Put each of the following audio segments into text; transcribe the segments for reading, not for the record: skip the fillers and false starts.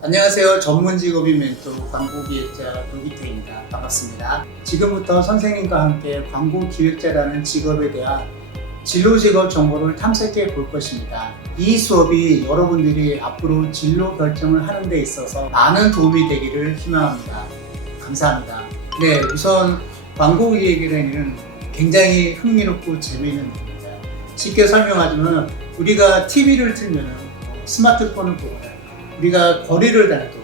안녕하세요. 전문 직업인 멘토 광고 기획자 노기태입니다. 반갑습니다. 지금부터 선생님과 함께 광고 기획자라는 직업에 대한 진로 직업 정보를 탐색해 볼 것입니다. 이 수업이 여러분들이 앞으로 진로 결정을 하는 데 있어서 많은 도움이 되기를 희망합니다. 감사합니다. 네, 우선 광고 기획이라는 굉장히 흥미롭고 재미있는 일입니다. 쉽게 설명하자면 우리가 TV를 틀면 스마트폰을 보거나 우리가 거리를 다녀도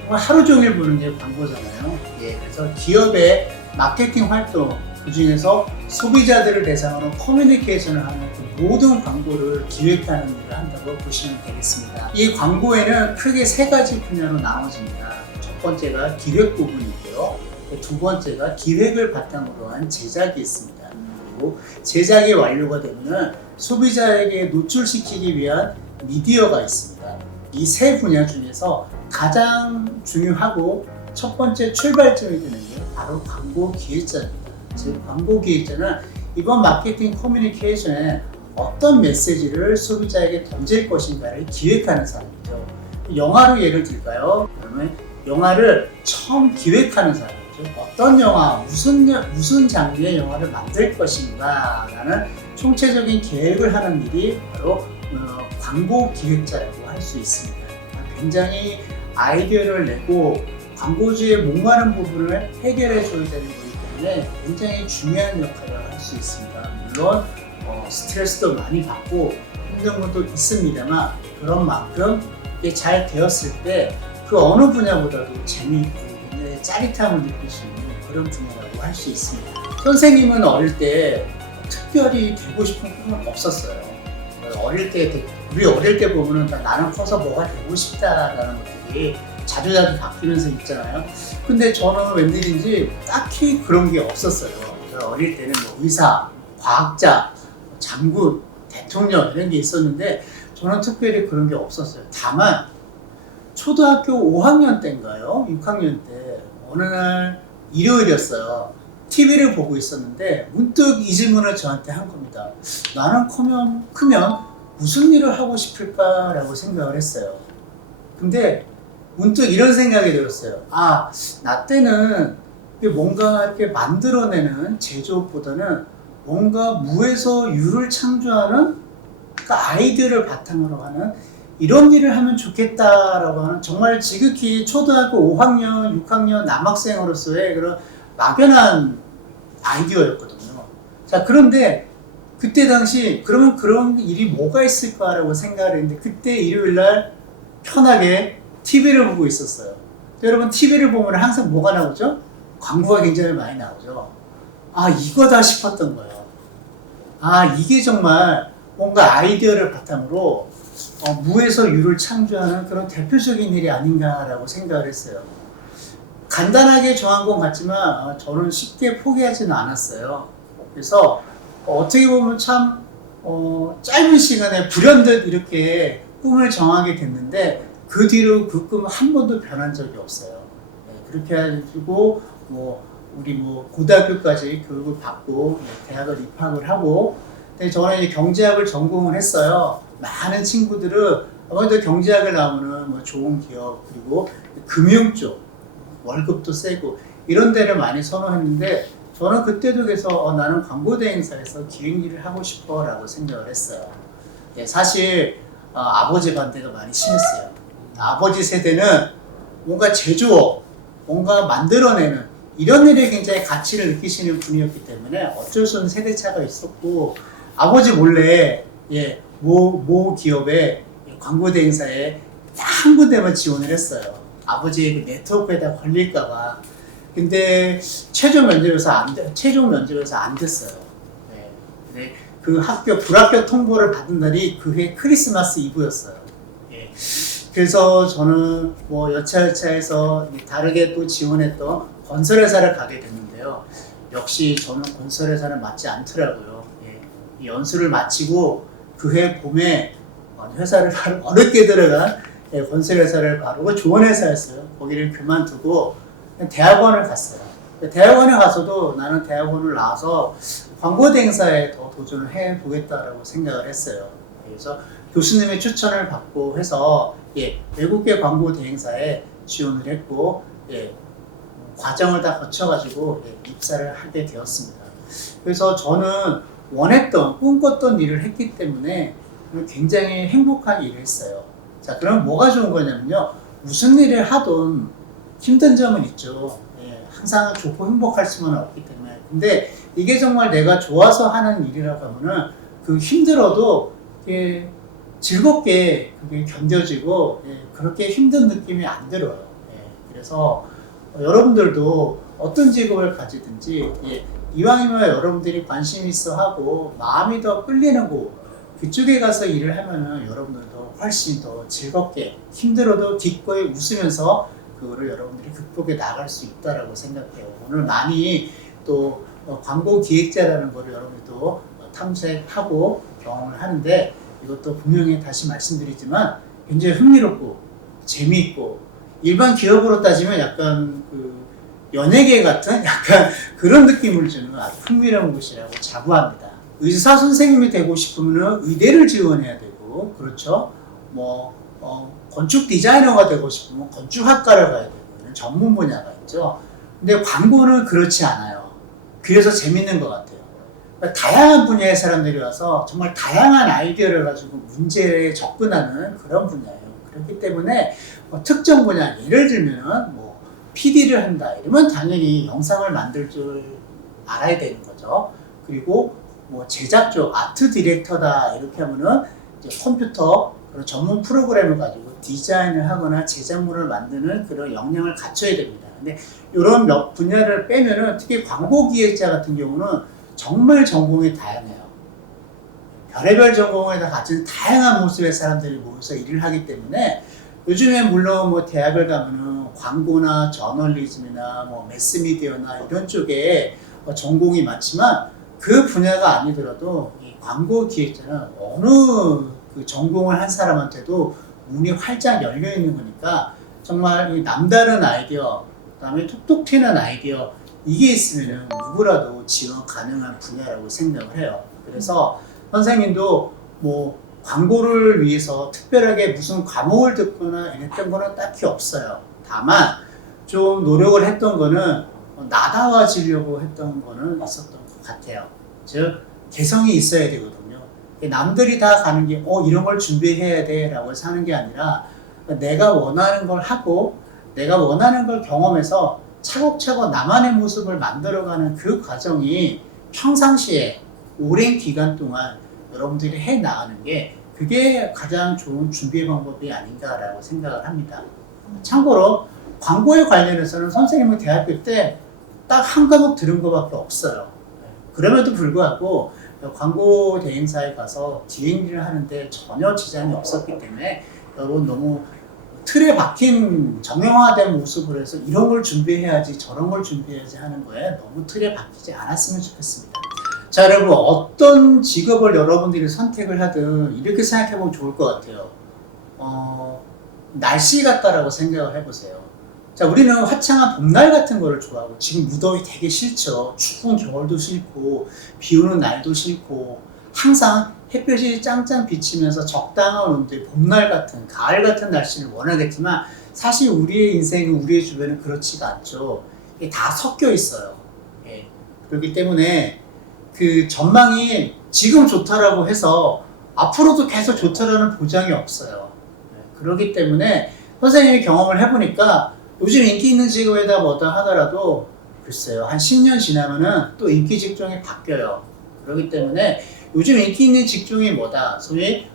정말 하루 종일 보는 게 광고잖아요. 그래서 기업의 마케팅 활동, 그 중에서 소비자들을 대상으로 커뮤니케이션을 하는 그 모든 광고를 기획하는 일을 한다고 보시면 되겠습니다. 이 광고에는 크게 세 가지 분야로 나눠집니다. 첫 번째가 기획 부분이고요. 두 번째가 기획을 바탕으로 한 제작이 있습니다. 그리고 제작이 완료가 되면 소비자에게 노출시키기 위한 미디어가 있습니다. 이 세 분야 중에서 가장 중요하고 첫 번째 출발점이 되는 게 바로 광고 기획자입니다. 즉 광고 기획자는 이번 마케팅 커뮤니케이션에 어떤 메시지를 소비자에게 던질 것인가를 기획하는 사람이죠. 영화로 예를 들까요? 그러면 영화를 처음 기획하는 사람이죠. 어떤 영화, 무슨 장르의 영화를 만들 것인가 라는 총체적인 계획을 하는 일이 바로 광고 기획자라고 할 수 있습니다. 굉장히 아이디어를 내고 광고주의 목마른 부분을 해결해 줘야 되는 거기 때문에 굉장히 중요한 역할을 할 수 있습니다. 물론 스트레스도 많이 받고 힘든 것도 있습니다만 그런 만큼 이게 잘 되었을 때 그 어느 분야보다도 재미있고 굉장히 짜릿함을 느낄 수 있는 그런 분야라고 할 수 있습니다. 선생님은 어릴 때 특별히 되고 싶은 꿈은 없었어요. 우리 어릴 때 보면은 나는 커서 뭐가 되고 싶다라는 것들이 자주자주 바뀌면서 있잖아요. 근데 저는 웬일인지 딱히 그런 게 없었어요. 어릴 때는 뭐 의사, 과학자, 장군, 대통령 이런 게 있었는데 저는 특별히 그런 게 없었어요. 다만 초등학교 5학년 때인가요? 6학년 때 어느 날 일요일이었어요. TV를 보고 있었는데 문득 이 질문을 저한테 한 겁니다. 나는 크면 무슨 일을 하고 싶을까라고 생각을 했어요. 근데 문득 이런 생각이 들었어요. 나 때는 뭔가 이렇게 만들어내는 제조업보다는 뭔가 무에서 유를 창조하는 그러니까 아이디어를 바탕으로 하는 이런 일을 하면 좋겠다라고 하는 정말 지극히 초등학교 5학년, 6학년 남학생으로서의 그런 막연한 아이디어였거든요. 자, 그런데 그때 당시 그러면 그런 일이 뭐가 있을까라고 생각을 했는데 그때 일요일날 편하게 TV를 보고 있었어요. 여러분 TV를 보면 항상 뭐가 나오죠? 광고가 굉장히 많이 나오죠. 이거다 싶었던 거예요. 이게 정말 뭔가 아이디어를 바탕으로 무에서 유를 창조하는 그런 대표적인 일이 아닌가라고 생각을 했어요. 간단하게 정한 것 같지만 저는 쉽게 포기하지는 않았어요. 그래서 어떻게 보면 참 짧은 시간에 불현듯 이렇게 꿈을 정하게 됐는데 그 뒤로 그 꿈은 한 번도 변한 적이 없어요. 그렇게 해가지고 우리 고등학교까지 교육을 받고 대학을 입학을 하고 근데 저는 이제 경제학을 전공을 했어요. 많은 친구들은 아무래도 경제학을 나오는 좋은 기업 그리고 금융 쪽 월급도 세고 이런 데를 많이 선호했는데 저는 그때도 그래서 나는 광고 대행사에서 기획 일을 하고 싶어 라고 생각을 했어요. 사실 아버지 반대가 많이 심했어요. 아버지 세대는 뭔가 제조업, 뭔가 만들어내는 이런 일에 굉장히 가치를 느끼시는 분이었기 때문에 어쩔 수 없는 세대차가 있었고 아버지 몰래 모 기업의 광고 대행사에 한 군데만 지원을 했어요. 아버지의 그 네트워크에다 걸릴까봐. 근데 최종 면접에서 안 됐어요. 근데 그 불합격 통보를 받은 날이 그해 크리스마스 이브였어요. 그래서 저는 여차여차해서 다르게 또 지원했던 건설회사를 가게 됐는데요. 역시 저는 건설회사는 맞지 않더라고요. 이 연수를 마치고 그해 봄에 회사를 바로 어렵게 들어간 건설회사를 바로 좋은 회사였어요. 거기를 그만두고 대학원을 갔어요. 대학원에 가서도 나는 대학원을 나와서 광고 대행사에 더 도전을 해보겠다라고 생각을 했어요. 그래서 교수님의 추천을 받고 해서 외국계 광고 대행사에 지원을 했고 과정을 다 거쳐가지고 입사를 하게 되었습니다. 그래서 저는 원했던 꿈꿨던 일을 했기 때문에 굉장히 행복한 일을 했어요. 자, 그럼 뭐가 좋은 거냐면요, 무슨 일을 하든 힘든 점은 있죠. 항상 좋고 행복할 수는 없기 때문에. 근데 이게 정말 내가 좋아서 하는 일이라고 하면은 그 힘들어도 즐겁게 그게 견뎌지고 그렇게 힘든 느낌이 안 들어요. 그래서 여러분들도 어떤 직업을 가지든지 이왕이면 여러분들이 관심 있어 하고 마음이 더 끌리는 곳 그쪽에 가서 일을 하면은 여러분들도 훨씬 더 즐겁게 힘들어도 기꺼이 웃으면서 그거를 여러분들이 극복해 나갈 수 있다라고 생각해요. 오늘 많이 또 광고 기획자라는 거를 여러분들도 탐색하고 경험을 하는데 이것도 분명히 다시 말씀드리지만 굉장히 흥미롭고 재미있고 일반 기업으로 따지면 약간 그 연예계 같은 약간 그런 느낌을 주는 아주 흥미로운 곳이라고 자부합니다. 의사 선생님이 되고 싶으면 의대를 지원해야 되고 그렇죠. 건축 디자이너가 되고 싶으면 건축학과를 가야 되고 이런 전문 분야가 있죠. 근데 광고는 그렇지 않아요. 그래서 재밌는 것 같아요. 그러니까 다양한 분야의 사람들이 와서 정말 다양한 아이디어를 가지고 문제에 접근하는 그런 분야예요. 그렇기 때문에 특정 분야, 예를 들면은 PD를 한다 이러면 당연히 영상을 만들 줄 알아야 되는 거죠. 그리고 제작 쪽 아트 디렉터다 이렇게 하면은 이제 컴퓨터 그런 전문 프로그램을 가지고 디자인을 하거나 제작물을 만드는 그런 역량을 갖춰야 됩니다. 근데 이런 몇 분야를 빼면은 특히 광고 기획자 같은 경우는 정말 전공이 다양해요. 별의별 전공을 다 가진 다양한 모습의 사람들이 모여서 일을 하기 때문에 요즘에 물론 대학을 가면은 광고나 저널리즘이나 매스미디어나 이런 쪽에 전공이 많지만 그 분야가 아니더라도 이 광고 기획자는 어느 그 전공을 한 사람한테도 문이 활짝 열려 있는 거니까 정말 이 남다른 아이디어, 그 다음에 톡톡 튀는 아이디어 이게 있으면 누구라도 지원 가능한 분야라고 생각을 해요. 그래서 선생님도 광고를 위해서 특별하게 무슨 과목을 듣거나 이랬던 거는 딱히 없어요. 다만 좀 노력을 했던 거는 나다워지려고 했던 거는 있었던 것 같아요. 즉 개성이 있어야 되거든요. 남들이 다 가는 게 이런 걸 준비해야 돼 라고 사는 게 아니라 내가 원하는 걸 하고 내가 원하는 걸 경험해서 차곡차곡 나만의 모습을 만들어가는 그 과정이 평상시에 오랜 기간 동안 여러분들이 해 나가는 게 그게 가장 좋은 준비 방법이 아닌가라고 생각을 합니다. 참고로 광고에 관련해서는 선생님은 대학교 때 딱 한 과목 들은 것밖에 없어요. 그럼에도 불구하고 광고 대행사에 가서 기획일을 하는데 전혀 지장이 없었기 때문에 여러분 너무 틀에 박힌 정형화된 모습으로 해서 이런 걸 준비해야지 저런 걸 준비해야지 하는 거에 너무 틀에 박히지 않았으면 좋겠습니다. 자, 여러분 어떤 직업을 여러분들이 선택을 하든 이렇게 생각해보면 좋을 것 같아요. 날씨 같다라고 생각을 해보세요. 자, 우리는 화창한 봄날 같은 거를 좋아하고 지금 무더위 되게 싫죠. 추운 겨울도 싫고 비 오는 날도 싫고 항상 햇볕이 짱짱 비치면서 적당한 온도의 봄날 같은 가을 같은 날씨를 원하겠지만 사실 우리의 인생은 우리의 주변은 그렇지가 않죠. 이게 다 섞여 있어요. 그렇기 때문에 그 전망이 지금 좋다라고 해서 앞으로도 계속 좋다라는 보장이 없어요. 그렇기 때문에 선생님이 경험을 해보니까 요즘 인기 있는 직업에다 뭐다 하더라도 글쎄요 한 10년 지나면은 또 인기 직종이 바뀌어요. 그렇기 때문에 요즘 인기 있는 직종이 뭐다, 소위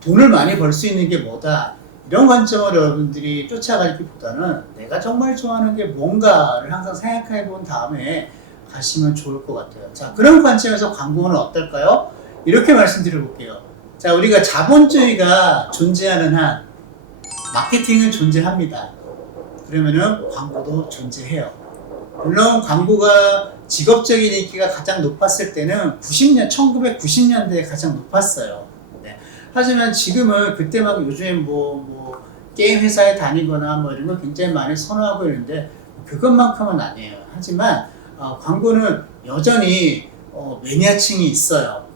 돈을 많이 벌 수 있는 게 뭐다 이런 관점을 여러분들이 쫓아가기보다는 내가 정말 좋아하는 게 뭔가를 항상 생각해 본 다음에 가시면 좋을 것 같아요. 자, 그런 관점에서 광고는 어떨까요? 이렇게 말씀드려 볼게요. 자, 우리가 자본주의가 존재하는 한 마케팅은 존재합니다. 그러면은 광고도 존재해요. 물론 광고가 직업적인 인기가 가장 높았을 때는 1990년대에 가장 높았어요. 하지만 지금은 그때만 요즘에 게임 회사에 다니거나 이런 거 굉장히 많이 선호하고 있는데 그것만큼은 아니에요. 하지만 광고는 여전히 매니아층이 있어요.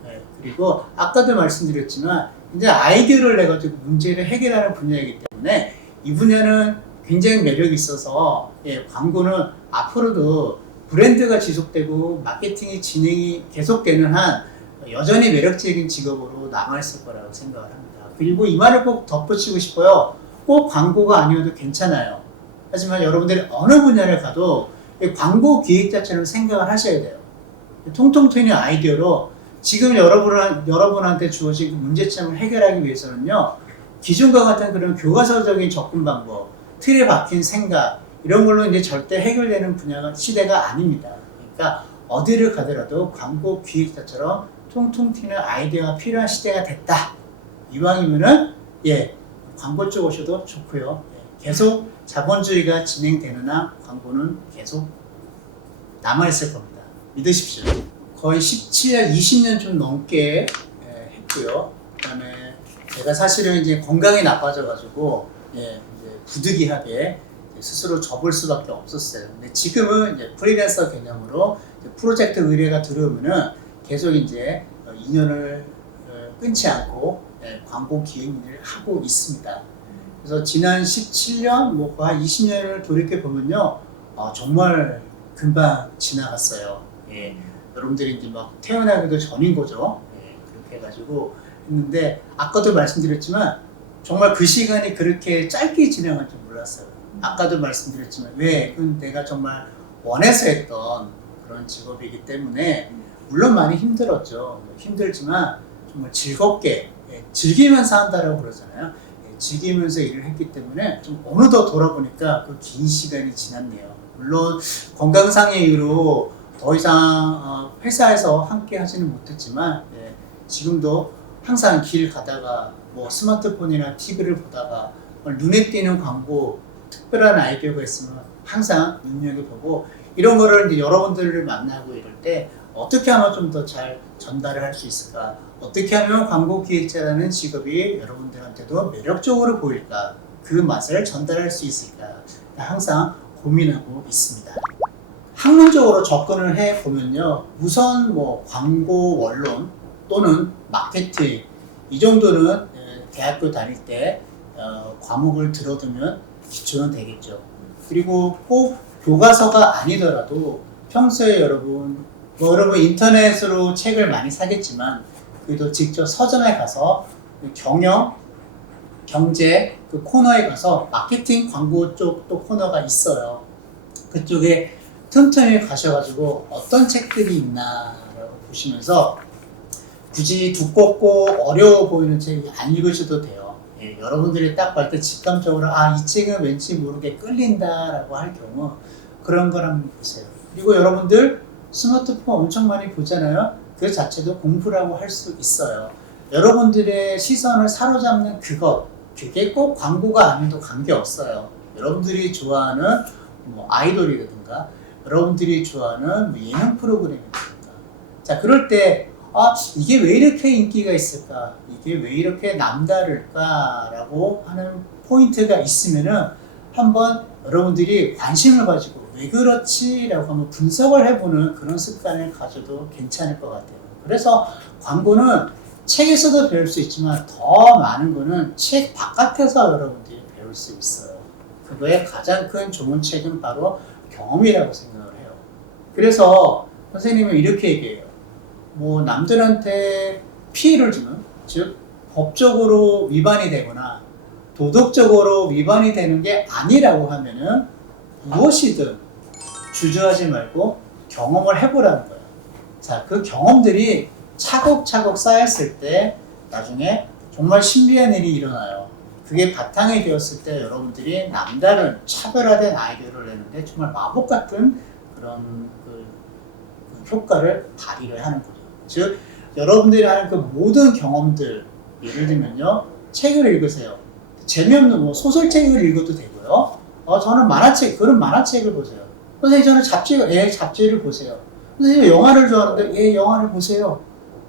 그리고 아까도 말씀드렸지만 이제 아이디어를 내가지고 문제를 해결하는 분야이기 때문에 이 분야는 굉장히 매력이 있어서 광고는 앞으로도 브랜드가 지속되고 마케팅이 진행이 계속되는 한 여전히 매력적인 직업으로 남아있을 거라고 생각을 합니다. 그리고 이 말을 꼭 덧붙이고 싶어요. 꼭 광고가 아니어도 괜찮아요. 하지만 여러분들이 어느 분야를 가도 광고 기획자처럼 생각을 하셔야 돼요. 통통 튀는 아이디어로 지금 여러분한테 주어진 문제점을 해결하기 위해서는요, 기존과 같은 그런 교과서적인 접근 방법, 틀에 박힌 생각, 이런 걸로 이제 절대 해결되는 시대가 아닙니다. 그러니까 어디를 가더라도 광고 기획자처럼 통통 튀는 아이디어가 필요한 시대가 됐다. 이왕이면은, 광고 쪽 오셔도 좋고요. 계속 자본주의가 진행되는 한 광고는 계속 남아있을 겁니다. 믿으십시오. 거의 17년, 20년 좀 넘게 했고요. 그 다음에 제가 사실은 이제 건강이 나빠져가지고, 이제 부득이하게 스스로 접을 수밖에 없었어요. 근데 지금은 이제 프리랜서 개념으로 프로젝트 의뢰가 들어오면은 계속 이제 2년을 끊지 않고 광고 기획 일을 하고 있습니다. 그래서 지난 17년, 한 20년을 돌이켜 보면요, 정말 금방 지나갔어요. 여러분들이 이제 막 태어나기도 전인 거죠. 그렇게 해가지고 했는데, 아까도 말씀드렸지만 정말 그 시간이 그렇게 짧게 지나갈 줄 몰랐어요. 아까도 말씀드렸지만 그건 내가 정말 원해서 했던 그런 직업이기 때문에 물론 많이 힘들었죠. 힘들지만 정말 즐겁게 즐기면서 한다라고 그러잖아요. 즐기면서 일을 했기 때문에 좀 어느덧 돌아보니까 그 긴 시간이 지났네요. 물론 건강상의 이유로 더 이상 회사에서 함께 하지는 못했지만 지금도 항상 길 가다가 스마트폰이나 TV를 보다가 눈에 띄는 광고, 특별한 아이디어가 있으면 항상 눈여겨보고, 이런 거를 이제 여러분들을 만나고 이럴 때 어떻게 하면 좀 더 잘 전달을 할 수 있을까? 어떻게 하면 광고 기획자라는 직업이 여러분들한테도 매력적으로 보일까? 그 맛을 전달할 수 있을까? 항상 고민하고 있습니다. 학문적으로 접근을 해보면요, 우선 광고 원론 또는 마케팅, 이 정도는 대학교 다닐 때 과목을 들어두면 기초는 되겠죠. 그리고 꼭 교과서가 아니더라도 평소에 여러분 인터넷으로 책을 많이 사겠지만 그래도 직접 서점에 가서 경영, 경제 그 코너에 가서 마케팅 광고 쪽 또 코너가 있어요. 그쪽에 틈틈이 가셔가지고 어떤 책들이 있나라고 보시면서 굳이 두껍고 어려워 보이는 책 안 읽으셔도 돼요. 여러분들이 딱 볼 때 직감적으로 이 책은 왠지 모르게 끌린다라고 할 경우 그런 걸 한번 보세요. 그리고 여러분들 스마트폰 엄청 많이 보잖아요. 그 자체도 공부라고 할 수 있어요. 여러분들의 시선을 사로잡는 그게 꼭 광고가 아니어도 관계없어요. 여러분들이 좋아하는 아이돌이라든가 여러분들이 좋아하는 예능 프로그램이라든가, 자, 그럴 때 이게 왜 이렇게 인기가 있을까? 이게 왜 이렇게 남다를까? 라고 하는 포인트가 있으면은 한번 여러분들이 관심을 가지고 왜 그렇지? 라고 한번 분석을 해보는 그런 습관을 가져도 괜찮을 것 같아요. 그래서 광고는 책에서도 배울 수 있지만 더 많은 거는 책 바깥에서 여러분들이 배울 수 있어요. 그거의 가장 큰 좋은 책은 바로 경험이라고 생각을 해요. 그래서 선생님은 이렇게 얘기해요. 남들한테 피해를 주는, 즉 법적으로 위반이 되거나 도덕적으로 위반이 되는 게 아니라고 하면은 무엇이든 주저하지 말고 경험을 해보라는 거예요. 자, 그 경험들이 차곡차곡 쌓였을 때 나중에 정말 신비한 일이 일어나요. 그게 바탕이 되었을 때 여러분들이 남다른 차별화된 아이디어를 내는데 정말 마법 같은 그런 그 효과를 발휘를 하는 거죠. 즉, 여러분들이 하는 그 모든 경험들, 예를 들면요, 책을 읽으세요. 재미없는 소설책을 읽어도 되고요. 저는 그런 만화책을 보세요. 선생님, 저는 잡지를 보세요. 선생님, 영화를 좋아하는데, 영화를 보세요.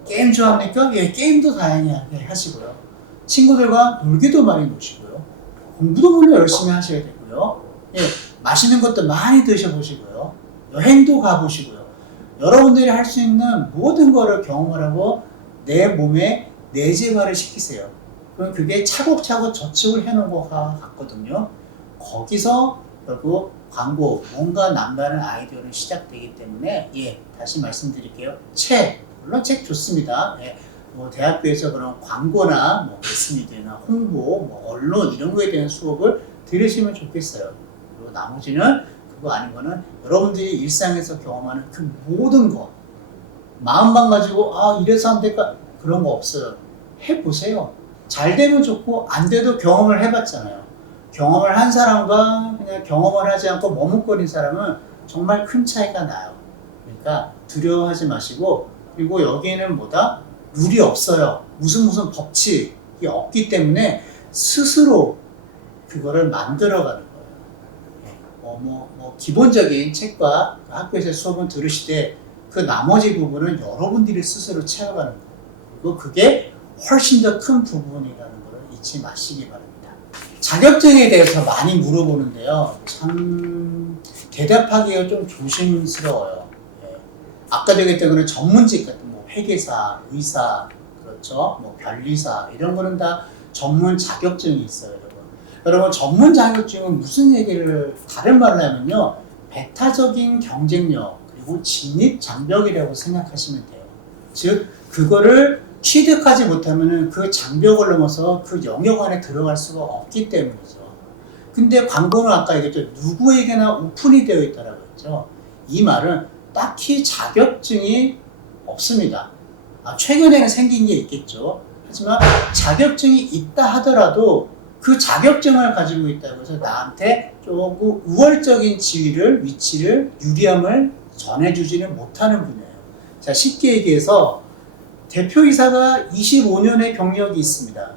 게임 좋아합니까? 게임도 다양하게 하시고요. 친구들과 놀기도 많이 노시고요. 공부도 물론 열심히 하셔야 되고요. 맛있는 것도 많이 드셔보시고요. 여행도 가보시고요. 여러분들이 할 수 있는 모든 거를 경험을 하고 내 몸에 내재화를 시키세요. 그럼 그게 차곡차곡 저축을 해놓은 것 같거든요. 거기서 결국 광고, 뭔가 남다른 아이디어는 시작되기 때문에, 예, 다시 말씀드릴게요. 물론 책 좋습니다. 예, 뭐 대학교에서 그런 광고나 뭐 매스미디어나 홍보, 뭐 언론 이런 거에 대한 수업을 들으시면 좋겠어요. 그리고 나머지는 그거 아닌 거는 여러분들이 일상에서 경험하는 그 모든 거, 마음만 가지고 이래서 안 될까, 그런 거 없어요. 해보세요. 잘 되면 좋고 안 돼도 경험을 해봤잖아요. 경험을 한 사람과 그냥 경험을 하지 않고 머뭇거린 사람은 정말 큰 차이가 나요. 그러니까 두려워하지 마시고, 그리고 여기에는 뭐다? 룰이 없어요. 무슨 법칙이 없기 때문에 스스로 그거를 만들어가는 거예요. 기본적인 책과 학교에서 수업은 들으시되 그 나머지 부분은 여러분들이 스스로 채워가는 거예요. 그리고 그게 훨씬 더 큰 부분이라는 걸 잊지 마시기 바랍니다. 자격증에 대해서 많이 물어보는데요. 참 대답하기가 좀 조심스러워요. 예. 아까 얘기했던 그런 전문직 같은 뭐 회계사, 의사, 그렇죠? 뭐 변리사 이런 거는 다 전문 자격증이 있어요, 여러분. 여러분 전문 자격증은 무슨 얘기를 다른 말로 하면요, 배타적인 경쟁력 그리고 진입 장벽이라고 생각하시면 돼요. 즉 그거를 취득하지 못하면 그 장벽을 넘어서 그 영역 안에 들어갈 수가 없기 때문이죠. 근데 광고는 아까 얘기했죠. 누구에게나 오픈이 되어 있다라고 했죠. 이 말은 딱히 자격증이 없습니다. 최근에는 생긴 게 있겠죠. 하지만 자격증이 있다 하더라도 그 자격증을 가지고 있다고 해서 나한테 조금 우월적인 지위를, 위치를, 유리함을 전해주지는 못하는 분야예요. 자, 쉽게 얘기해서 대표이사가 25년의 경력이 있습니다.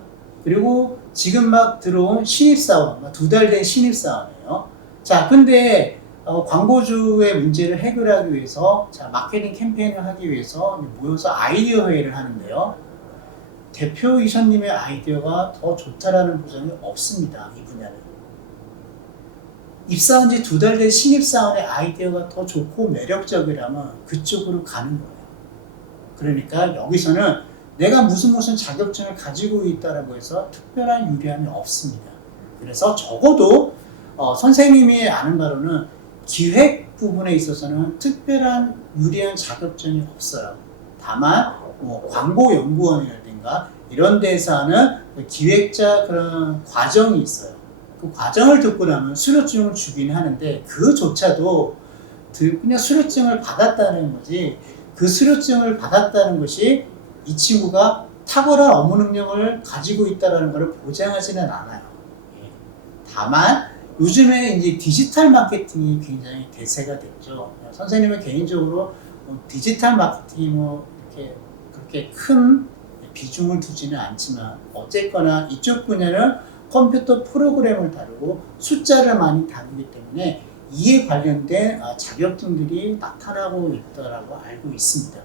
그리고 지금 막 들어온 신입사원, 2달 된 신입사원이에요. 자, 근데 광고주의 문제를 해결하기 위해서, 자, 마케팅 캠페인을 하기 위해서 모여서 아이디어 회의를 하는데요. 대표이사님의 아이디어가 더 좋다라는 보장이 없습니다. 이 분야는. 입사한 지 2달 된 신입사원의 아이디어가 더 좋고 매력적이라면 그쪽으로 가는 거예요. 그러니까 여기서는 내가 무슨 자격증을 가지고 있다라고 해서 특별한 유리함이 없습니다. 그래서 적어도 선생님이 아는 바로는 기획 부분에 있어서는 특별한 유리한 자격증이 없어요. 다만 광고연구원이라든가 이런 데서 하는 기획자 그런 과정이 있어요. 그 과정을 듣고 나면 수료증을 주긴 하는데 그조차도 그냥 수료증을 받았다는 거지, 그 수료증을 받았다는 것이 이 친구가 탁월한 업무 능력을 가지고 있다는 것을 보장하지는 않아요. 다만 요즘에 이제 디지털 마케팅이 굉장히 대세가 됐죠. 선생님은 개인적으로 디지털 마케팅이 이렇게 그렇게 큰 비중을 두지는 않지만 어쨌거나 이쪽 분야는 컴퓨터 프로그램을 다루고 숫자를 많이 다루기 때문에 이에 관련된 자격증들이 나타나고 있다고 알고 있습니다.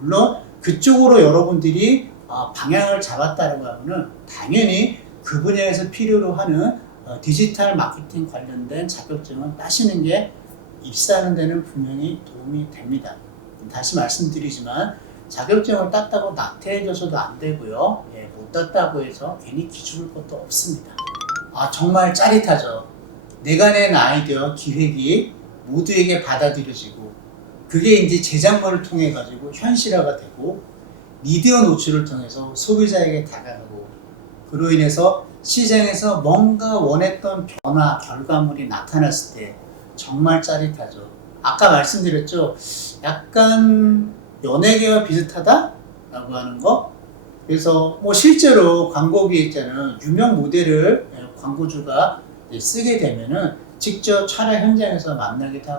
물론 그쪽으로 여러분들이 방향을 잡았다고 하면 당연히 그 분야에서 필요로 하는 디지털 마케팅 관련된 자격증을 따시는 게 입사하는 데는 분명히 도움이 됩니다. 다시 말씀드리지만 자격증을 땄다고 나태해져서도 안 되고요. 못 땄다고 해서 괜히 기죽을 것도 없습니다. 정말 짜릿하죠. 내가 낸 아이디어, 기획이 모두에게 받아들여지고 그게 이제 제작물을 통해 가지고 현실화가 되고 미디어 노출을 통해서 소비자에게 다가가고 그로 인해서 시장에서 뭔가 원했던 변화, 결과물이 나타났을 때 정말 짜릿하죠. 아까 말씀드렸죠. 약간 연예계와 비슷하다? 라고 하는 거. 그래서 실제로 광고 기획자는 유명 모델을 광고주가 쓰게 되면은 직접 촬영 현장에서 만나기도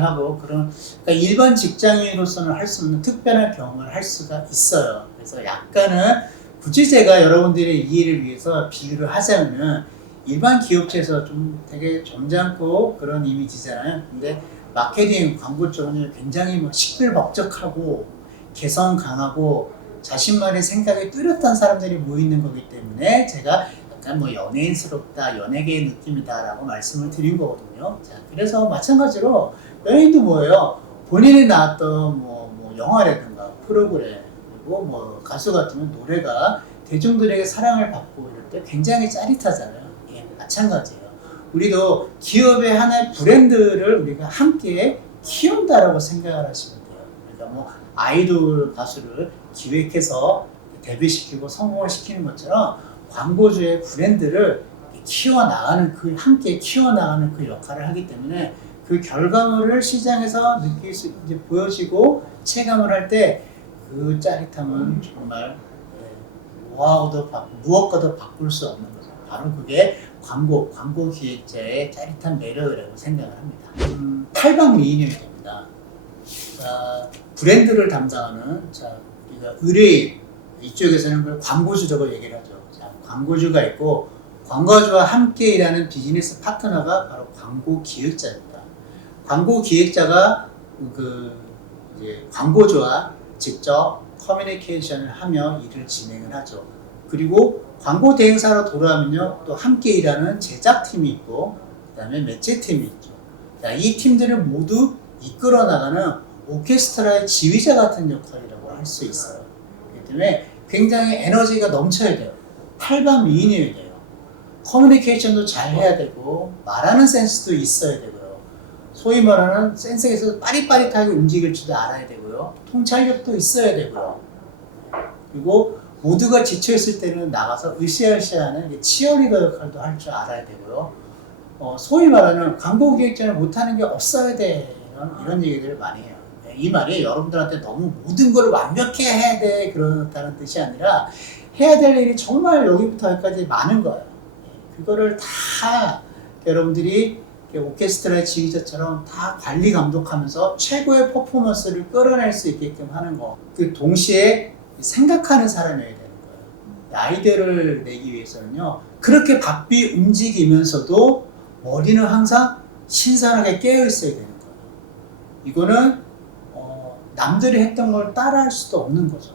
하고 그런, 그러니까 일반 직장인으로서는 할 수 없는 특별한 경험을 할 수가 있어요. 그래서 약간은 굳이 제가 여러분들의 이해를 위해서 비유를 하자면은 일반 기업체에서 좀 되게 점잖고 그런 이미지잖아요. 근데 마케팅 광고 쪽은 굉장히 시끌벅적하고 개성 강하고 자신만의 생각이 뚜렷한 사람들이 모이는 거기 때문에 제가 약간 연예인스럽다, 연예계의 느낌이다 라고 말씀을 드린 거거든요. 자, 그래서 마찬가지로 연예인도 뭐예요? 본인이 나왔던 영화라든가 프로그램, 그리고 뭐 가수 같으면 노래가 대중들에게 사랑을 받고 이럴 때 굉장히 짜릿하잖아요. 예, 마찬가지예요. 우리도 기업의 하나의 브랜드를 우리가 함께 키운다라고 생각을 하시면 돼요. 그러니까 뭐 아이돌 가수를 기획해서 데뷔시키고 성공을 시키는 것처럼 광고주의 브랜드를 키워나가는 함께 키워나가는 그 역할을 하기 때문에 그 결과물을 시장에서 느낄 수 이제 보여지고 체감을 할 때 그 짜릿함은 정말 무엇과도 바꿀 수 없는 거죠. 바로 그게 광고 기획자의 짜릿한 매력이라고 생각을 합니다. 팔방미인이 됩니다. 브랜드를 담당하는 우리가 의뢰인 이쪽에서는 그걸 광고주라고 얘기를 하죠. 광고주가 있고 광고주와 함께 일하는 비즈니스 파트너가 바로 광고 기획자입니다. 광고 기획자가 이제 광고주와 직접 커뮤니케이션을 하며 일을 진행을 하죠. 그리고 광고 대행사로 돌아오면요, 또 함께 일하는 제작팀이 있고, 그 다음에 매체팀이 있죠. 이 팀들을 모두 이끌어 나가는 오케스트라의 지휘자 같은 역할이라고 할 수 있어요. 그렇기 때문에 굉장히 에너지가 넘쳐야 돼요. 팔방미인이어야 돼요. 커뮤니케이션도 잘 해야 되고, 말하는 센스도 있어야 되고요. 소위 말하는 센스에서 빠릿빠릿하게 움직일 줄도 알아야 되고요. 통찰력도 있어야 되고요. 그리고 모두가 지쳐있을 때는 나가서 으쌰으쌰하는 치어리더 역할도 할 줄 알아야 되고요. 소위 말하는 광고 기획자는 못하는 게 없어야 되는 이런 얘기들을 많이 해요. 이 말이 여러분들한테 너무 모든 걸 완벽히 해야 돼 그렇다는 뜻이 아니라 해야 될 일이 정말 여기부터 여기까지 많은 거예요. 그거를 다 여러분들이 오케스트라의 지휘자처럼 다 관리 감독하면서 최고의 퍼포먼스를 끌어낼 수 있게끔 하는 거. 그 동시에 생각하는 사람이어야 되는 거예요. 아이디어를 내기 위해서는요, 그렇게 바삐 움직이면서도 머리는 항상 신선하게 깨어 있어야 되는 거예요. 이거는 남들이 했던 걸 따라할 수도 없는 거죠.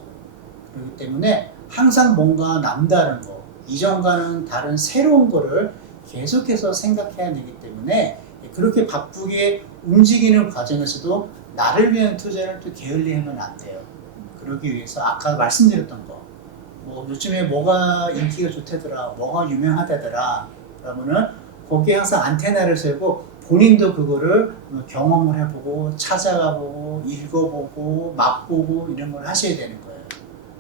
그렇기 때문에 항상 뭔가 남다른 거, 이전과는 다른 새로운 거를 계속해서 생각해야 되기 때문에 그렇게 바쁘게 움직이는 과정에서도 나를 위한 투자를 또 게을리하면 안 돼요. 그러기 위해서 아까 말씀드렸던 거, 뭐 요즘에 뭐가 인기가 좋다더라, 뭐가 유명하다더라, 그러면은 거기에 항상 안테나를 세우고 본인도 그거를 경험을 해보고 찾아가보고 읽어보고 맛보고 이런 걸 하셔야 되는 거예요.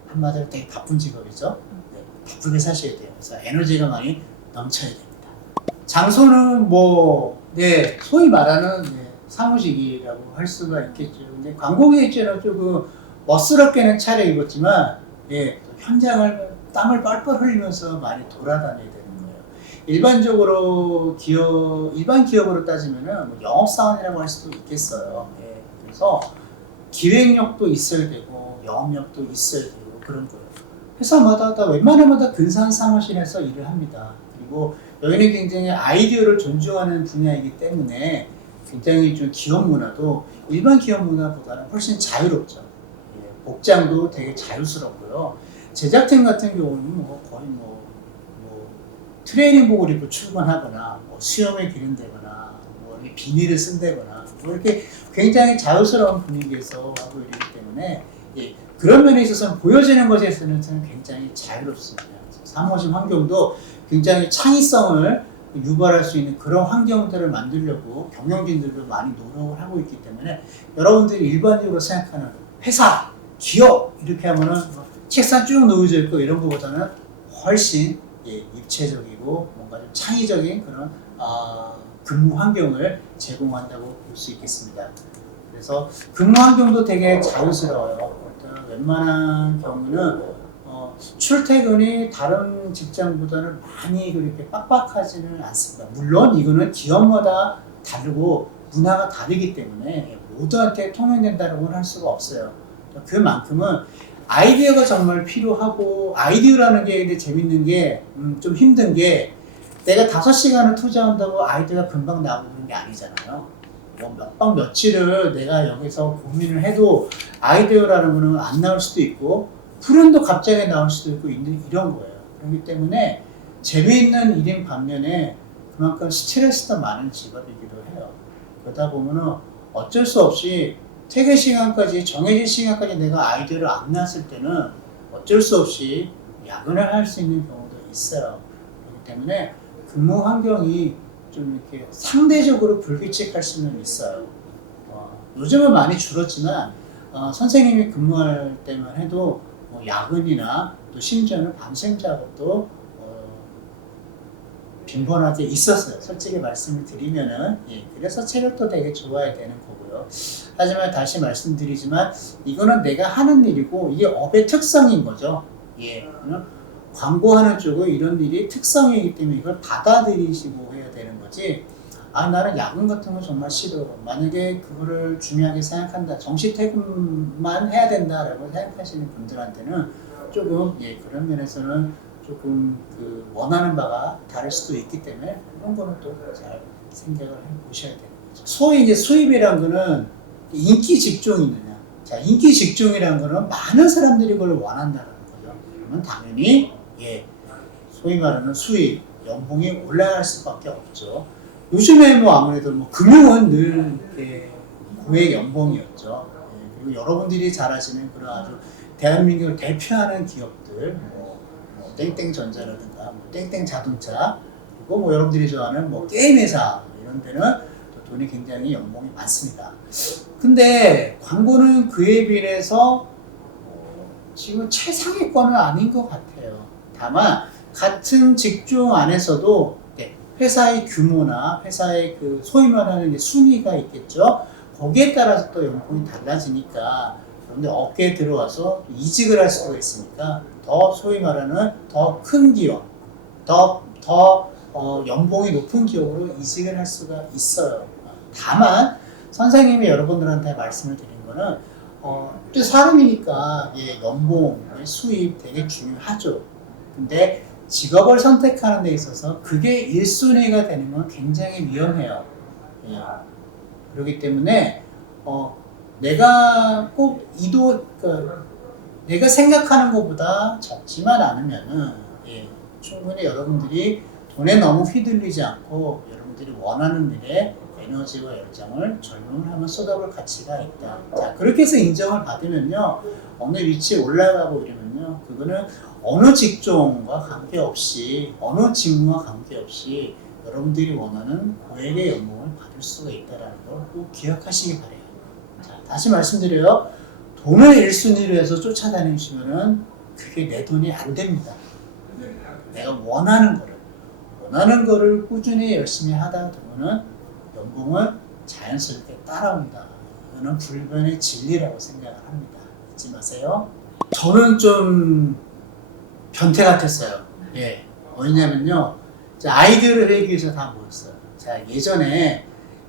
한마디로 되게 바쁜 직업이죠. 네, 바쁘게 사셔야 돼요. 그래서 에너지가 많이 넘쳐야 됩니다. 장소는 소위 말하는 사무직이라고 할 수가 있겠죠. 근데 광고기획자는 조금 멋스럽게는 차려입었지만, 또 현장을 땀을 뻘뻘 흘리면서 많이 돌아다녀야 되는 거예요. 일반적으로 일반 기업으로 따지면은 영업사원이라고 할 수도 있겠어요. 그래서 기획력도 있어야 되고, 영업력도 있어야 되고, 그런 거예요. 회사마다 웬만하면 다 근사한 사무실에서 일을 합니다. 그리고 여기는 굉장히 아이디어를 존중하는 분야이기 때문에 굉장히 좀 기업 문화도 일반 기업 문화보다는 훨씬 자유롭죠. 복장도 되게 자유스럽고요. 제작팀 같은 경우는 거의 트레이닝복을 입고 출근하거나 수염에 기른다거나 비닐을 쓴다거나 이렇게 굉장히 자유스러운 분위기에서 하고 이러기 때문에 그런 면에 있어서는 보여지는 것에 있어서는 굉장히 자유롭습니다. 사무실 환경도 굉장히 창의성을 유발할 수 있는 그런 환경들을 만들려고 경영진들도 많이 노력을 하고 있기 때문에 여러분들이 일반적으로 생각하는 회사, 기업 이렇게 하면은 책상 쭉 놓여져 있고 이런 것보다는 훨씬 입체적이고 뭔가 좀 창의적인 그런 근무 환경을 제공한다고 볼 수 있겠습니다. 그래서 근무 환경도 되게 자유스러워요. 웬만한 경우는 출퇴근이 다른 직장보다는 많이 그렇게 빡빡하지는 않습니다. 물론 이거는 기업마다 다르고 문화가 다르기 때문에 모두한테 통용된다고는 할 수가 없어요. 그만큼은 아이디어가 정말 필요하고, 아이디어라는 게 근데 재밌는 게 좀 힘든 게 내가 5시간을 투자한다고 아이디어가 금방 나오고 그런 게 아니잖아요. 몇 박 며칠을 내가 여기서 고민을 해도 아이디어라는 거는 안 나올 수도 있고 불현도 갑자기 나올 수도 있고 이런 거예요. 그렇기 때문에 재미있는 일인 반면에 그만큼 스트레스도 많은 직업이기도 해요. 그러다 보면은 어쩔 수 없이 퇴근 시간까지 정해진 시간까지 내가 아이디어를 안 놨을 때는 어쩔 수 없이 야근을 할 수 있는 경우도 있어요. 그렇기 때문에 근무 환경이 좀 이렇게 상대적으로 불규칙할 수는 있어요. 요즘은 많이 줄었지만 선생님이 근무할 때만 해도 야근이나 또 심지어는 밤샘 작업도 빈번하게 있었어요. 솔직히 말씀을 드리면은. 그래서 체력도 되게 좋아야 되는 거고요. 하지만 다시 말씀드리지만 이거는 내가 하는 일이고 이게 업의 특성인 거죠. 광고하는 쪽은 이런 일이 특성이기 때문에 이걸 받아들이시고 해야 되는 거지. 나는 야근 같은 거 정말 싫어. 만약에 그거를 중요하게 생각한다. 정시 퇴근만 해야 된다라고 생각하시는 분들한테는 조금 그런 면에서는 조금 원하는 바가 다를 수도 있기 때문에 그런 거는 또 잘 생각을 해보셔야 되는 거죠. 소위 이제 수입이란 거는 인기 직종이느냐. 자, 인기 직종이란 거는 많은 사람들이 그걸 원한다는 거죠. 그러면 당연히 소위 말하는 수입, 연봉이 올라갈 수밖에 없죠. 요즘에 아무래도 금융은 늘 고액 연봉이었죠. 그리고 여러분들이 잘 아시는 그런 아주 대한민국을 대표하는 기업들, 땡땡전자라든가 땡땡자동차, 그리고 여러분들이 좋아하는 게임회사 이런 데는 또 돈이 굉장히 연봉이 많습니다. 근데 광고는 그에 비해서 지금 최상위권은 아닌 것 같아요. 다만 같은 직종 안에서도 회사의 규모나 회사의 소위 말하는 순위가 있겠죠. 거기에 따라서 또 연봉이 달라지니까 그런데 업계에 들어와서 이직을 할 수가 있으니까 더 소위 말하는 더 큰 기업, 더 연봉이 높은 기업으로 이직을 할 수가 있어요. 다만 선생님이 여러분들한테 말씀을 드린 거는 또 사람이니까 연봉, 수입 되게 중요하죠. 근데 직업을 선택하는 데 있어서 그게 1순위가 되는 건 굉장히 위험해요. 그렇기 때문에 내가 꼭 내가 생각하는 것보다 적지만 않으면은 충분히 여러분들이 돈에 너무 휘둘리지 않고 여러분들이 원하는 일에 에너지와 열정을 젊음을 한번 쏟아볼 가치가 있다. 자, 그렇게 해서 인정을 받으면요, 어느 위치에 올라가고 이러면요, 그거는 어느 직종과 관계없이, 어느 직무와 관계없이 여러분들이 원하는 고액의 연봉을 받을 수가 있다는 걸 꼭 기억하시기 바래요. 자, 다시 말씀드려요. 돈을 1순위로 해서 쫓아다니시면은 그게 내 돈이 안 됩니다. 내가 원하는 거를 꾸준히 열심히 하다 보면은 연봉은 자연스럽게 따라온다. 이거는 불변의 진리라고 생각을 합니다. 잊지 마세요. 저는 좀 변태 같았어요. 왜냐면요, 아이디어를 내기 위해서 다 모였어요. 자, 예전에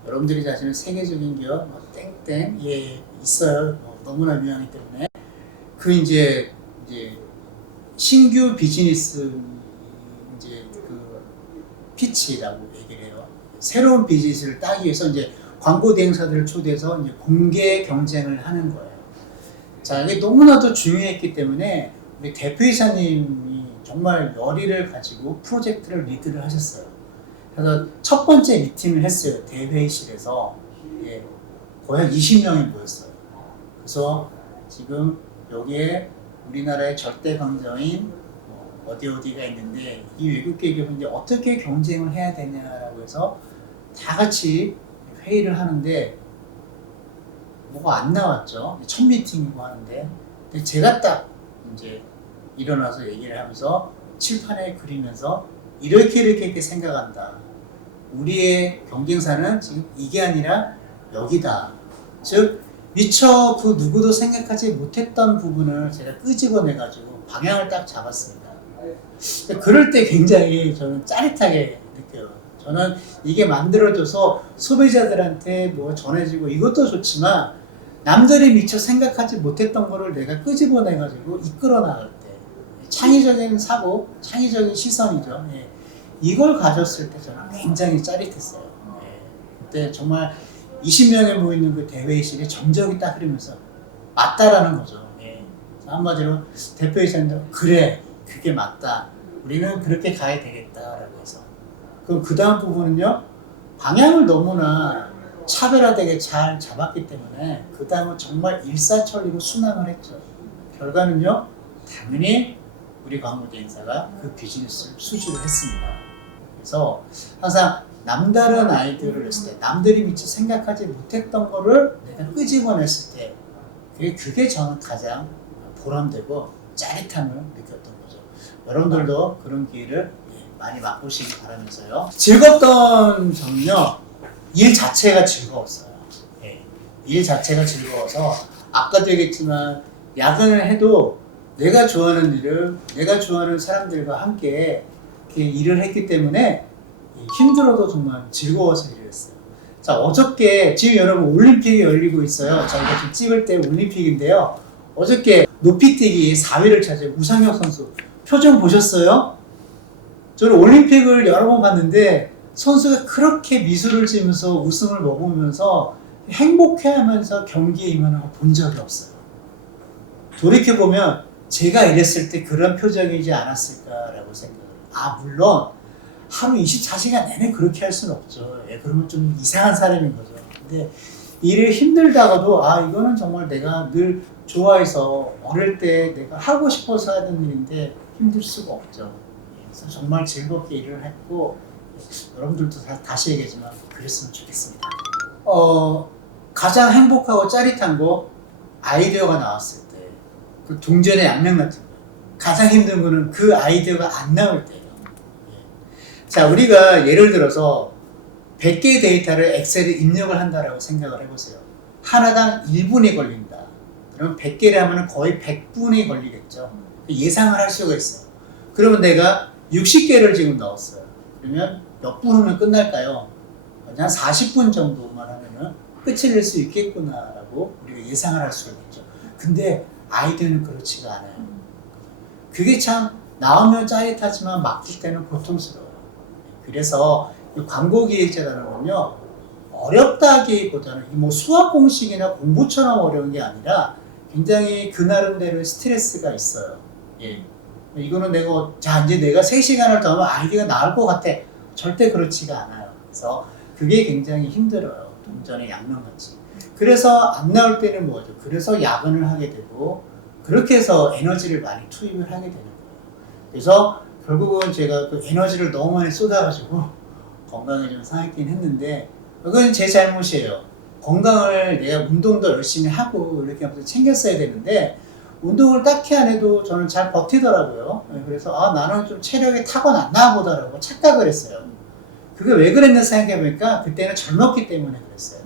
여러분들이 아시는 세계적인 기업 땡땡 있어요. 너무나 유명하기 때문에 이제 신규 비즈니스 피치라고 얘기를 해요. 새로운 비즈니스를 따기 위해서 광고 대행사들을 초대해서 공개 경쟁을 하는 거예요. 자, 이게 너무나도 중요했기 때문에 우리 대표이사님이 정말 열의를 가지고 프로젝트를 리드를 하셨어요. 그래서 첫 번째 미팅을 했어요. 대회의실에서. 거의 한 20명이 모였어요. 그래서 지금 여기에 우리나라의 절대 강자인 어디가 있는데 이 외국 기업이 어떻게 경쟁을 해야 되냐라고 해서 다 같이 회의를 하는데 뭐가 안 나왔죠. 첫 미팅이고 하는데, 근데 제가 딱 일어나서 얘기를 하면서 칠판에 그리면서 이렇게 생각한다. 우리의 경쟁사는 지금 이게 아니라 여기다. 즉 미처 그 누구도 생각하지 못했던 부분을 제가 끄집어내가지고 방향을 딱 잡았습니다. 그럴 때 굉장히 저는 짜릿하게 느껴요. 저는 이게 만들어져서 소비자들한테 전해지고 이것도 좋지만 남들이 미처 생각하지 못했던 거를 내가 끄집어내가지고 이끌어 나갈 때 창의적인 사고, 창의적인 시선이죠. 이걸 가졌을 때 저는 굉장히 짜릿했어요. 그때 정말 20명이 모이는 그 대회의실에 정적이 딱 흐르면서 맞다라는 거죠. 한마디로 대표이사님도 그래, 그게 맞다. 우리는 그렇게 가야 되겠다라고 해서. 그럼 그 다음 부분은요, 방향을 너무나 차별화되게 잘 잡았기 때문에 그 다음은 정말 일사천리로 순항을 했죠. 결과는요, 당연히 우리 광고대행사가 그 비즈니스를 수주를 했습니다. 그래서 항상 남다른 아이디어를 냈을 때, 남들이 미처 생각하지 못했던 거를 내가 끄집어냈을 때, 그게 저는 가장 보람되고 짜릿함을 느꼈던 거죠. 여러분들도 그런 기회를 많이 맛보시기 바라면서요. 즐겁던 점은요, 일 자체가 즐거웠어요. 일 자체가 즐거워서 아까도 얘기했지만 야근을 해도 내가 좋아하는 일을 내가 좋아하는 사람들과 함께 이렇게 일을 했기 때문에 힘들어도 정말 즐거워서 일을 했어요. 자, 어저께 지금 여러분 올림픽이 열리고 있어요. 저희가 지금 찍을 때 올림픽인데요. 어저께 높이뛰기 4위를 차지한 우상혁 선수 표정 보셨어요? 저는 올림픽을 여러 번 봤는데 선수가 그렇게 미소를 지으면서 웃음을 먹으면서 행복해하면서 경기에 임하는 걸 본 적이 없어요. 돌이켜보면 제가 이랬을 때 그런 표정이지 않았을까라고 생각을 해요. 물론 하루 24시간 내내 그렇게 할 수는 없죠. 그러면 좀 이상한 사람인 거죠. 근데 일을 힘들다가도 이거는 정말 내가 늘 좋아해서 어릴 때 내가 하고 싶어서 하던 일인데 힘들 수가 없죠. 그래서 정말 즐겁게 일을 했고 여러분들도 다시 얘기하지만 그랬으면 좋겠습니다. 가장 행복하고 짜릿한 거 아이디어가 나왔을 때 그 동전의 양면 같은 거 가장 힘든 거는 그 아이디어가 안 나올 때예요. 자, 우리가 예를 들어서 100개의 데이터를 엑셀에 입력을 한다라고 생각을 해보세요. 하나당 1분이 걸린다. 그러면 100개를 하면 거의 100분이 걸리겠죠. 예상을 할 수가 있어요. 그러면 내가 60개를 지금 넣었어요. 그러면 몇 분 후면 끝날까요? 한 40분 정도만 하면 끝을 낼 수 있겠구나라고 우리가 예상을 할 수가 있죠. 근데 아이디어는 그렇지가 않아요. 그게 참 나오면 짜릿하지만 맡길 때는 고통스러워요. 그래서 광고 기획자라는 건요, 어렵다기보다는 뭐 수학 공식이나 공부처럼 어려운 게 아니라 굉장히 그 나름대로 스트레스가 있어요. 이거는 이제 내가 3시간을 더 하면 아이디어가 나올 것 같아. 절대 그렇지가 않아요. 그래서 그게 굉장히 힘들어요. 동전의 양면같이. 그래서 안 나올 때는 뭐죠? 그래서 야근을 하게 되고 그렇게 해서 에너지를 많이 투입을 하게 되는 거예요. 그래서 결국은 제가 그 에너지를 너무 많이 쏟아가지고 건강이 좀 상했긴 했는데 그건 제 잘못이에요. 건강을 내가 운동도 열심히 하고 이렇게 하면서 챙겼어야 되는데 운동을 딱히 안 해도 저는 잘 버티더라고요. 그래서 나는 좀 체력이 타고났나 보다라고 착각을 했어요. 그게 왜 그랬나 생각해보니까 그때는 젊었기 때문에 그랬어요.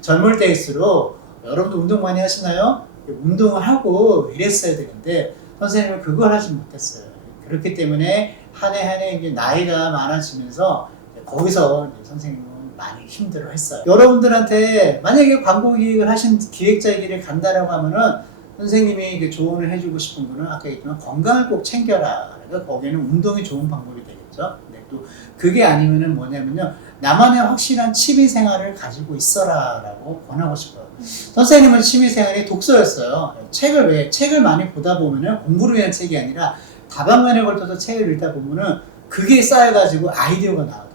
젊을 때일수록 여러분도 운동 많이 하시나요? 운동을 하고 이랬어야 되는데 선생님은 그걸 하지 못했어요. 그렇기 때문에 한 해 이제 나이가 많아지면서 거기서 선생님은 많이 힘들어했어요. 여러분들한테 만약에 광고 기획을 하신 기획자의 길을 간다라고 하면은 선생님이 조언을 해주고 싶은 거는 아까 얘기했지만 건강을 꼭 챙겨라. 그러니까 거기에는 운동이 좋은 방법이 되겠죠. 근데 또 그게 아니면은 뭐냐면요, 나만의 확실한 취미 생활을 가지고 있어라라고 권하고 싶어요. 선생님은 취미 생활이 독서였어요. 책을 많이 보다 보면은 공부를 위한 책이 아니라 다방면에 걸쳐서 책을 읽다 보면은 그게 쌓여가지고 아이디어가 나오더라고요.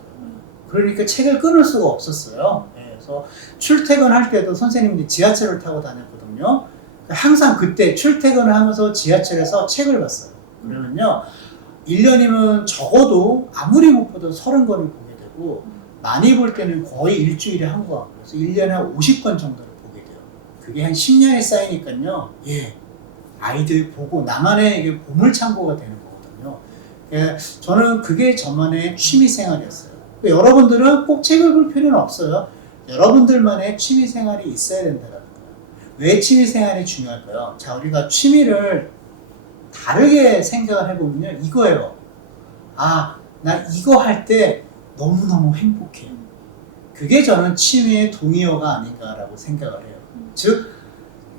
그러니까 책을 끊을 수가 없었어요. 그래서 출퇴근할 때도 선생님이 지하철을 타고 다녔거든요. 항상 그때 출퇴근을 하면서 지하철에서 책을 봤어요. 그러면요, 1년이면 적어도 아무리 못 봐도 30권을 보게 되고 많이 볼 때는 거의 일주일에 한 권, 그래서 1년에 한 50권 정도를 보게 돼요. 그게 한 10년이 쌓이니까요, 아이들 보고 나만의 이게 보물창고가 되는 거거든요. 저는 그게 저만의 취미 생활이었어요. 여러분들은 꼭 책을 볼 필요는 없어요. 여러분들만의 취미 생활이 있어야 된다는 거예요. 왜 취미 생활이 중요할까요? 자, 우리가 취미를 다르게 생각을 해보면요, 이거예요. 나 이거 할 때 너무너무 행복해. 그게 저는 취미의 동의어가 아닌가라고 생각을 해요. 즉,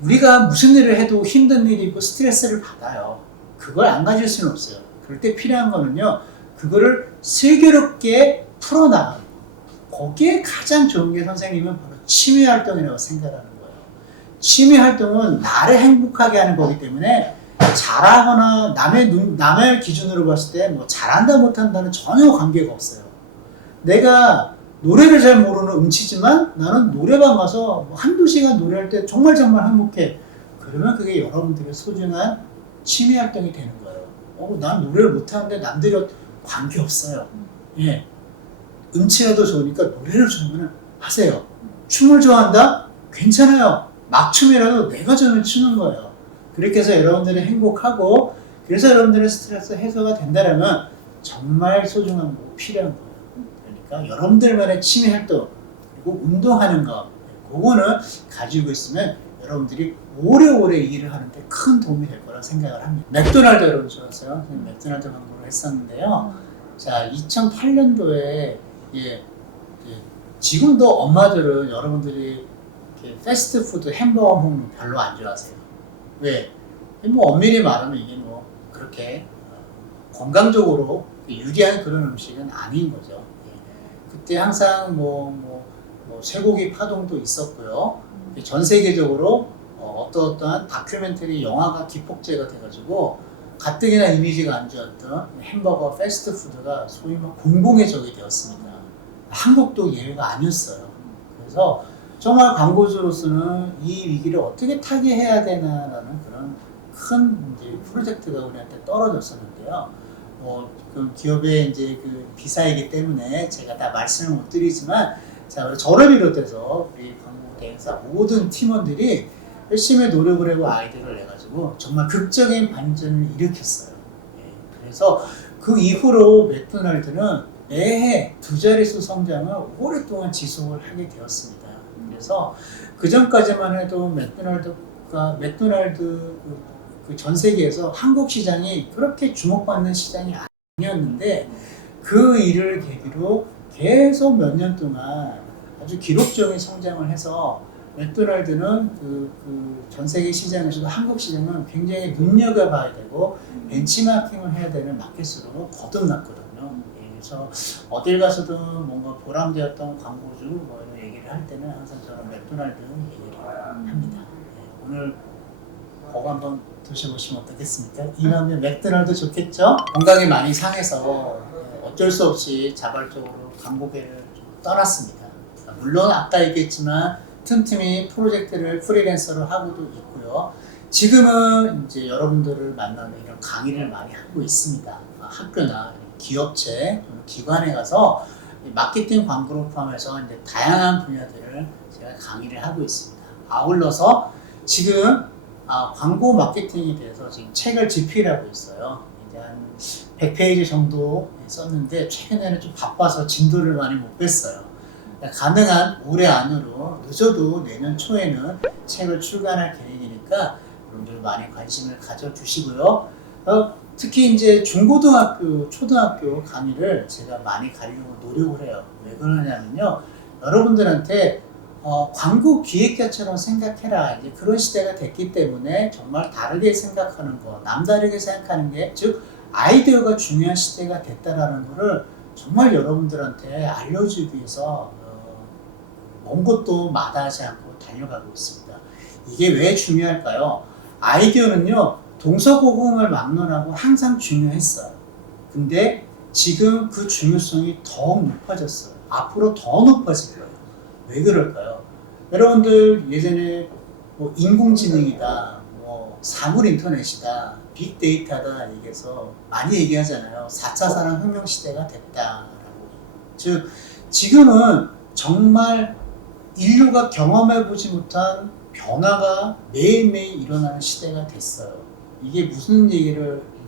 우리가 무슨 일을 해도 힘든 일이 있고 스트레스를 받아요. 그걸 안 가질 수는 없어요. 그럴 때 필요한 거는요, 그거를 슬기롭게 풀어나가는 거. 거기에 가장 좋은 게 선생님은 바로 취미 활동이라고 생각하는 거예요. 취미 활동은 나를 행복하게 하는 거기 때문에 잘하거나 남의 기준으로 봤을 때 뭐 잘한다 못한다는 전혀 관계가 없어요. 내가 노래를 잘 모르는 음치지만 나는 노래방 가서 뭐 한두 시간 노래할 때 정말 행복해. 그러면 그게 여러분들의 소중한 취미 활동이 되는 거예요. 난 노래를 못하는데 남들이 관계없어요. 예. 음치라도 좋으니까 노래를 좋아하면 하세요. 춤을 좋아한다? 괜찮아요. 막춤이라도 내가 전을 추는 거예요. 그렇게 해서 여러분들이 행복하고 그래서 여러분들의 스트레스 해소가 된다면 정말 소중한 거 필요한 거예요. 그러니까 여러분들만의 취미 활동 그리고 운동하는 거 그거는 가지고 있으면 여러분들이 오래오래 일을 하는데 큰 도움이 될 거라 생각을 합니다. 맥도날드 여러분 좋았어요. 맥도날드 광고를 했었는데요. 자, 2008년도에 지금도 엄마들은 여러분들이 패스트푸드 햄버거 먹는 거 별로 안 좋아하세요. 왜? 뭐 엄밀히 말하면 이게 뭐 그렇게 건강적으로 유리한 그런 음식은 아닌 거죠. 그때 항상 쇠고기 파동도 있었고요. 전 세계적으로 어떠한 다큐멘터리 영화가 기폭제가 돼가지고 가뜩이나 이미지가 안 좋았던 햄버거 패스트푸드가 소위 공공의 적이 되었습니다. 한국도 예외가 아니었어요. 그래서 정말 광고주로서는 이 위기를 어떻게 타개해야 되나라는 그런 큰 이제 프로젝트가 우리한테 떨어졌었는데요. 그 기업의 이제 그 비사이기 때문에 제가 다 말씀을 못 드리지만, 자, 저를 비롯해서 우리 광고 대행사 모든 팀원들이 열심히 노력을 하고 아이디어를 내가지고 정말 극적인 반전을 일으켰어요. 그래서 그 이후로 맥도날드는 매해 2자릿수 성장을 오랫동안 지속을 하게 되었습니다. 그래서 그 전까지만 해도 맥도날드 그 전 세계에서 한국 시장이 그렇게 주목받는 시장이 아니었는데 그 일을 계기로 계속 몇 년 동안 아주 기록적인 성장을 해서 맥도날드는 전 세계 시장에서도 한국 시장은 굉장히 눈여겨봐야 되고 벤치마킹을 해야 되는 마켓으로 거듭났거든요. 그래서 어딜 가서도 뭔가 보람되었던 광고주 이런 얘기를 할 때는 항상 저는 맥도날드 얘기를 합니다. 오늘 그거 한번 드셔보시면 어떻겠습니까? 이왕이면 맥도날드 좋겠죠? 건강이 많이 상해서 어쩔 수 없이 자발적으로 광고계를 좀 떠났습니다. 물론 아까 얘기했지만 틈틈이 프로젝트를 프리랜서로 하고도 있고요. 지금은 이제 여러분들을 만나는 이런 강의를 많이 하고 있습니다. 학교나 기업체, 기관에 가서 마케팅 광고를 포함해서 이제 다양한 분야들을 제가 강의를 하고 있습니다. 아울러서 지금 광고 마케팅에 대해서 지금 책을 집필하고 있어요. 이제 한 100페이지 정도 썼는데 최근에는 좀 바빠서 진도를 많이 못 뺐어요. 가능한 올해 안으로 늦어도 내년 초에는 책을 출간할 계획이니까 여러분들 많이 관심을 가져주시고요. 특히 이제 중고등학교, 초등학교 강의를 제가 많이 가려고 노력을 해요. 왜 그러냐면요. 여러분들한테 광고 기획자처럼 생각해라. 이제 그런 시대가 됐기 때문에 정말 다르게 생각하는 거, 남다르게 생각하는 게, 즉 아이디어가 중요한 시대가 됐다라는 거를 정말 여러분들한테 알려주기 위해서 먼 곳도 마다하지 않고 달려가고 있습니다. 이게 왜 중요할까요? 아이디어는요, 동서고금을 막론하고 항상 중요했어요. 근데 지금 그 중요성이 더욱 높아졌어요. 앞으로 더 높아질 거예요. 왜 그럴까요? 여러분들 예전에 인공지능이다, 사물 인터넷이다, 빅데이터다 얘기해서 많이 얘기하잖아요. 4차 산업혁명 시대가 됐다라고. 즉 지금은 정말 인류가 경험해보지 못한 변화가 매일매일 일어나는 시대가 됐어요. 이게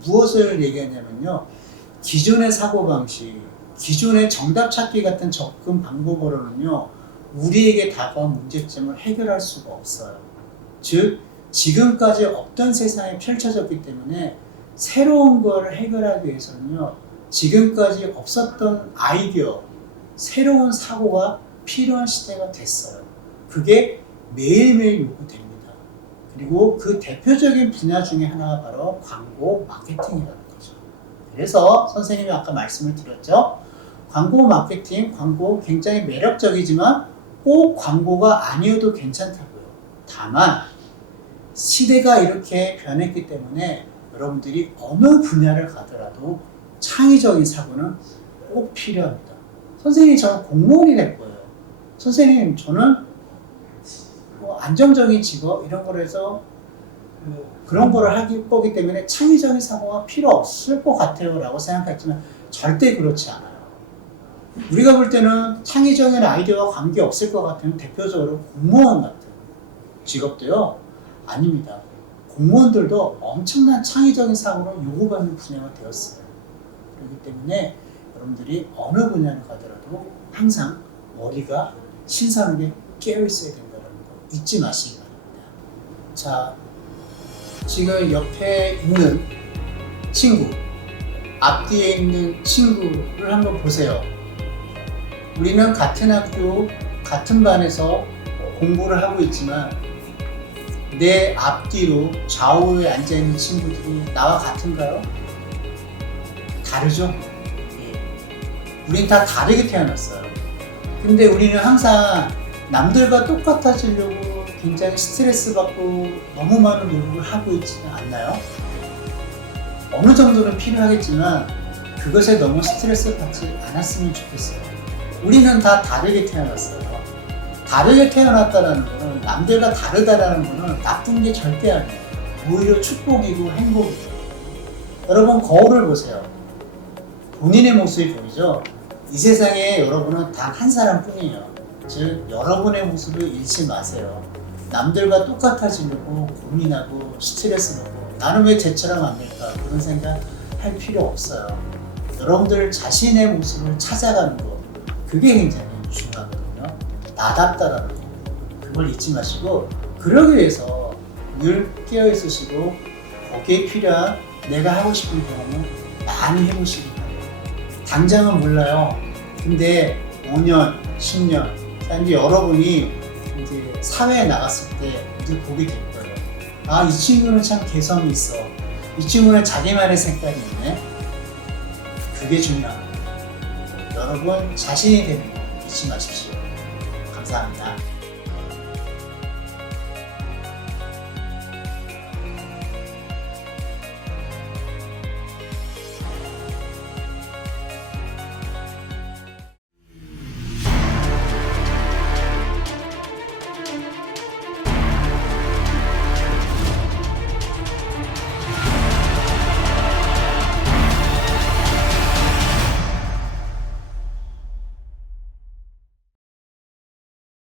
무엇을 얘기하냐면요. 기존의 사고방식, 기존의 정답 찾기 같은 접근 방법으로는요, 우리에게 다가온 문제점을 해결할 수가 없어요. 즉, 지금까지 없던 세상이 펼쳐졌기 때문에 새로운 걸 해결하기 위해서는요, 지금까지 없었던 아이디어, 새로운 사고가 필요한 시대가 됐어요. 그게 매일매일 요구됩니다. 그리고 그 대표적인 분야 중에 하나가 바로 광고 마케팅이라는 거죠. 그래서 선생님이 아까 말씀을 드렸죠. 광고 마케팅, 광고 굉장히 매력적이지만 꼭 광고가 아니어도 괜찮다고요. 다만 시대가 이렇게 변했기 때문에 여러분들이 어느 분야를 가더라도 창의적인 사고는 꼭 필요합니다. 선생님 저는 공무원이 될 거예요. 선생님 저는 뭐 안정적인 직업 이런 거를 해서 그런 거를 할 거기 때문에 창의적인 사고가 필요 없을 것 같아요 라고 생각했지만 절대 그렇지 않아요. 우리가 볼 때는 창의적인 아이디어와 관계없을 것 같은 대표적으로 공무원 같은 직업도요. 아닙니다. 공무원들도 엄청난 창의적인 사고를 요구받는 분야가 되었어요. 그렇기 때문에 여러분들이 어느 분야를 가더라도 항상 머리가 신선하게 깨어 있어야 된다는 거 잊지 마시기 바랍니다. 자, 지금 옆에 있는 친구, 앞뒤에 있는 친구를 한번 보세요. 우리는 같은 학교, 같은 반에서 공부를 하고 있지만 내 앞뒤로 좌우에 앉아있는 친구들이 나와 같은가요? 다르죠? 예. 우린 다 다르게 태어났어요. 근데 우리는 항상 남들과 똑같아지려고 굉장히 스트레스 받고 너무 많은 노력을 하고 있지는 않나요? 어느 정도는 필요하겠지만 그것에 너무 스트레스 받지 않았으면 좋겠어요. 우리는 다 다르게 태어났어요. 다르게 태어났다는 거는 남들과 다르다라는 거는 나쁜 게 절대 아니에요. 오히려 축복이고 행복이에요. 여러분 거울을 보세요. 본인의 모습이 보이죠? 이 세상에 여러분은 단 한 사람뿐이에요. 즉 여러분의 모습을 잃지 마세요. 남들과 똑같아지려고 고민하고 스트레스 받고 나는 왜 쟤처럼 안 될까 그런 생각 할 필요 없어요. 여러분들 자신의 모습을 찾아가는 거 그게 굉장히 중요하거든요. 나답다라는 거 그걸 잊지 마시고 그러기 위해서 늘 깨어 있으시고 거기에 필요한 내가 하고 싶은 경험을 많이 해보시기 바랍니다. 당장은 몰라요. 근데 5년, 10년 이제 여러분이 이제 사회에 나갔을 때 이제 보게 될 거예요. 아, 이 친구는 참 개성이 있어. 이 친구는 자기만의 색깔이 있네. 그게 중요합니다. 여러분 자신이 되는 거 잊지 마십시오. 감사합니다.